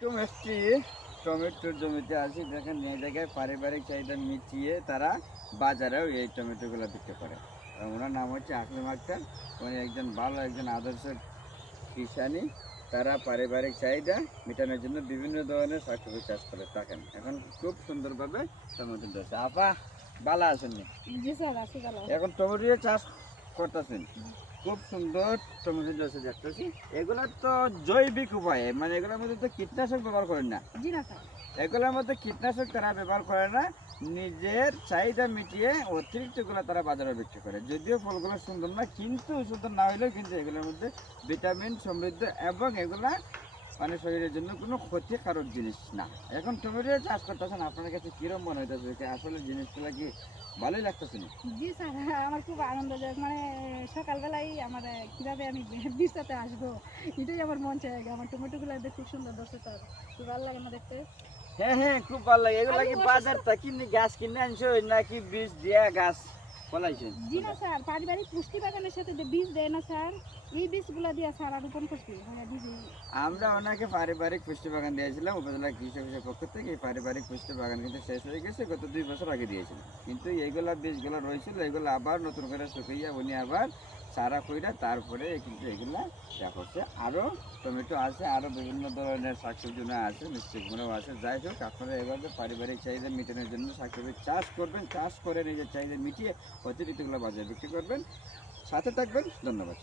মিষ্টি টমেটোর জমিতে আছি, দেখেন এই জায়গায় পারিবারিক চাহিদা মিটিয়ে তারা বাজারেও এই টমেটোগুলো বিক্রি করে। ওনার নাম হচ্ছে আকলিম আক্তার। উনি একজন ভালো একজন আদর্শ কিষানি। তারা পারিবারিক চাহিদা মেটানোর জন্য বিভিন্ন ধরনের শাকসবজি চাষ করে থাকেন। এখন খুব সুন্দরভাবে টমেটো ধরছে। আপা ভালো আছেন? জি স্যার, আছি ভালো। এখন টমেটো চাষ করতেছেন, খুব সুন্দর টমেটো ধরছে দেখতেছি। এগুলো তো জৈবিক উপায়ে, মানে এগুলোর মধ্যে তো কীটনাশক ব্যবহার করেন না। জি না স্যার। এগুলোর মধ্যে কীটনাশক তারা ব্যবহার করে না, নিজের চাহিদা মিটিয়ে অতিরিক্তগুলো তারা বাজারে বিক্রি করে। যদিও ফলগুলো সুন্দর না, কিন্তু সুন্দর না হলেও কিন্তু এগুলোর মধ্যে ভিটামিন সমৃদ্ধ এবং এগুলা মানে শরীরের জন্য কোনো ক্ষতিকারক জিনিস না। এখন টমেটো চাষ করতেছেন, আপনার কাছে কিরম মনে হইতেছে? আসলে জিনিসগুলো কি ভালোই লাগতেছে না? জি স্যার, আমার খুব আনন্দদায়ক। মানে সকালবেলায় আমার কিভাবে আমি বীজটাতে আসবো, এটাই আমার মন চায়। আমার টমেটোগুলো খুব সুন্দর ধরছে স্যার, খুব ভালো লাগে না দেখতে। হ্যাঁ হ্যাঁ, খুব ভালো লাগে। এগুলা আমি কি অসুস্থ। বাজার থেকে গাছ কিনে আনছো নাকি বীজ দিয়া গাছ ফলাইছেন? জি না স্যার, পারিবারিক পুষ্টি বাগানের সাথে যে বীজ দেয় না স্যার, এই বীজগুলো দিয়ে স্যার রোপণ করছি। মানে বীজ আমরা ওনাকে পারিবারিক পুষ্টি বাগান দিয়েছিলাম উপজেলা কৃষি অফিসের পক্ষ থেকে। এই পারিবারিক পুষ্টি বাগান কিন্তু শেষ হয়ে গেছে, গত 2 বছর আগে দিয়েছিলাম। কিন্তু এইগুলা বীজগুলো রয়েছিল, এগুলো আবার নতুন করে শুকিয়ে উনি আবার চারা কইরা তারপরে কিন্তু এগুলা দেওয়া করছে। আরও টমেটো আছে, আরও বিভিন্ন ধরনের শাকসবজি আছে, মিষ্টি কুমড়াও আছে। যাই হোক, আপনারা এভাবে পারিবারিক চাহিদা মেটানোর জন্য শাকসবজি চাষ করবেন, চাষ করে নিজের চাহিদা মিটিয়ে অতিরিক্তগুলো বাজারে বিক্রি করবেন। সাথে থাকবেন। ধন্যবাদ।